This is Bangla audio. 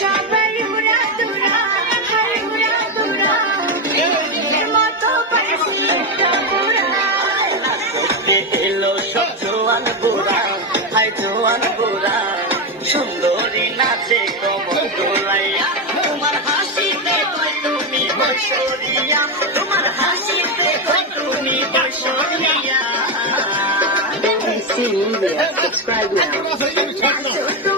সবাই উড়া দুরা, হায় উড়া দুরা, এর মতো পাইছি একটা বুড়া। করতে এলো সব জোয়ান বুড়া, হাই জোয়ান বুড়া, সুন্দরী নাচে কমর দোলাইয়া, তোমার হাসিতে কই তুমি বৈশরিয়া, তোমার হাসিতে কই তুমি বৈশরিয়া। NBC Media, subscribe now.